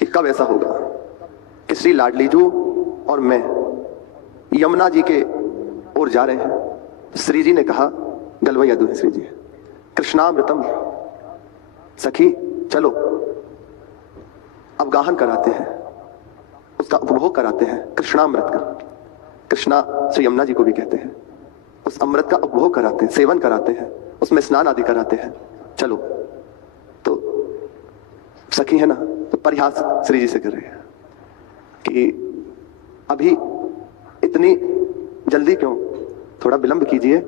कि कब ऐसा होगा कि श्री लाडलीजू और मैं यमुना जी के ओर जा रहे हैं। श्री जी ने कहा, गलवैया दूहे श्री जी, कृष्णामृतम, सखी चलो अवगाहन कराते हैं, उसका उपभोग कराते हैं, कृष्णामृत का। कृष्णा श्री यमुना जी को भी कहते हैं। उस अमृत का उपभोग कराते हैं, सेवन कराते हैं, उसमें स्नान आदि कराते हैं। चलो, तो सखी है ना, तो परिहास श्री जी से कर रहे हैं कि अभी इतनी जल्दी क्यों, थोड़ा विलंब कीजिए।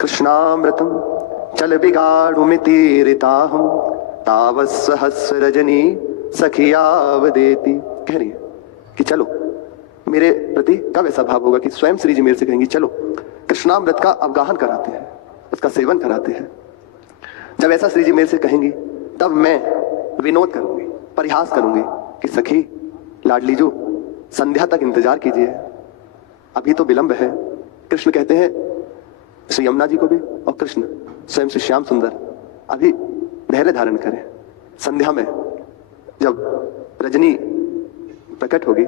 कृष्णामृतम चल बिगाड़ुमितीरिताहम तावस्सहस्र रजनी सखियावदेति। कह रही है कि चलो, मेरे प्रति कब ऐसा भाव होगा कि स्वयं श्री जी मेरे से कहेंगी चलो कृष्णामृत का अवगाहन कराते हैं, उसका सेवन कराते हैं। जब ऐसा श्री जी मेरे से कहेंगी तब मैं विनोद करूंगी, परिहास करूंगी कि सखी लाडलीजू संध्या तक इंतजार कीजिए, अभी तो विलंब है। कृष्ण कहते हैं श्री यमुना जी को भी, और कृष्ण स्वयं श्री श्याम सुंदर, अभी धैर्य धारण करें। संध्या में जब रजनी प्रकट होगी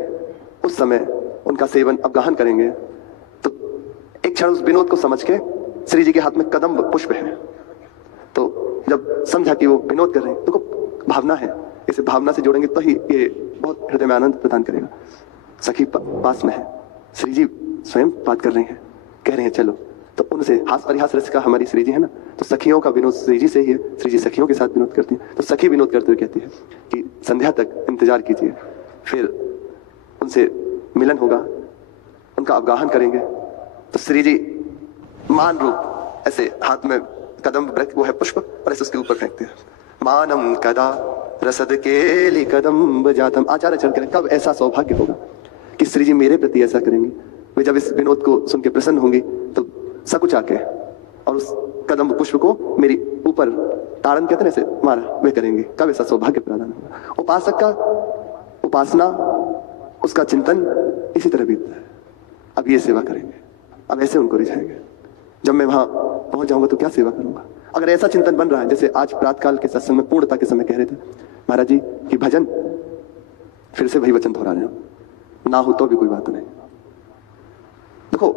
उस समय उनका सेवन अवगाहन करेंगे। तो एक क्षण उस विनोद को समझ के, श्री जी के हाथ में कदम पुष्प है, तो जब समझा कि वो विनोद कर रहे हैं तो भावना है, इसे भावना से जोड़ेंगे तो ही ये बहुत हृदय में आनंद प्रदान करेगा। सखी पास में है, श्री जी स्वयं बात कर रहे हैं, कह रहे हैं चलो, तो उनसे हास परिहास रस का हमारी श्री जी है ना, तो सखियों का विनोद श्री जी से ही है। श्री जी सखियों के साथ विनोद करती है, तो सखी विनोद करते हुए कहती है कि संध्या तक इंतजार कीजिए, फिर उनसे मिलन होगा, उनका अवगाहन करेंगे। तो श्री जी मान रूप ऐसे हाथ में कदम वो है पुष्प, और ऐसे उसके ऊपर फेंकते हैं। मानम कदा रसद केली कदम बजातम। आचार्य चरण करें, कब ऐसा सौभाग्य होगा कि श्री जी मेरे प्रति ऐसा करेंगी। वे जब इस विनोद को सुन के प्रसन्न होंगी तो सकुच आके और उस कदम पुष्प को मेरी ऊपर ताड़न कहते हैं ऐसे मारा, वे करेंगे। कब ऐसा सौभाग्य प्रदान होगा। उपासक का उपासना, उसका चिंतन इसी तरह बीतता है। अब ये सेवा करेंगे, अब ऐसे उनको रिझाएंगे। जब मैं वहां पहुंच जाऊंगा तो क्या सेवा करूंगा। अगर ऐसा चिंतन बन रहा है, जैसे आज प्रातःकाल के सत्संग में पूर्णता के समय कह रहे थे महाराज जी कि भजन, फिर से वही वचन दोहरा रहे हो, ना हो तो भी कोई बात नहीं। देखो,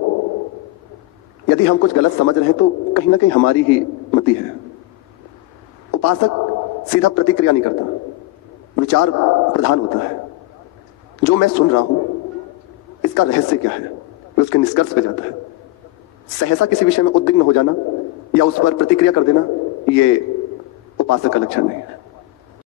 यदि हम कुछ गलत समझ रहे हैं तो कहीं ना कहीं हमारी ही मति है। उपासक सीधा प्रतिक्रिया नहीं करता, विचार प्रधान होता है। जो मैं सुन रहा हूं इसका रहस्य क्या है, वे उसके निष्कर्ष पे जाता है। सहसा किसी विषय में उद्विग्न हो जाना या उस पर प्रतिक्रिया कर देना, ये उपासक का लक्षण नहीं है।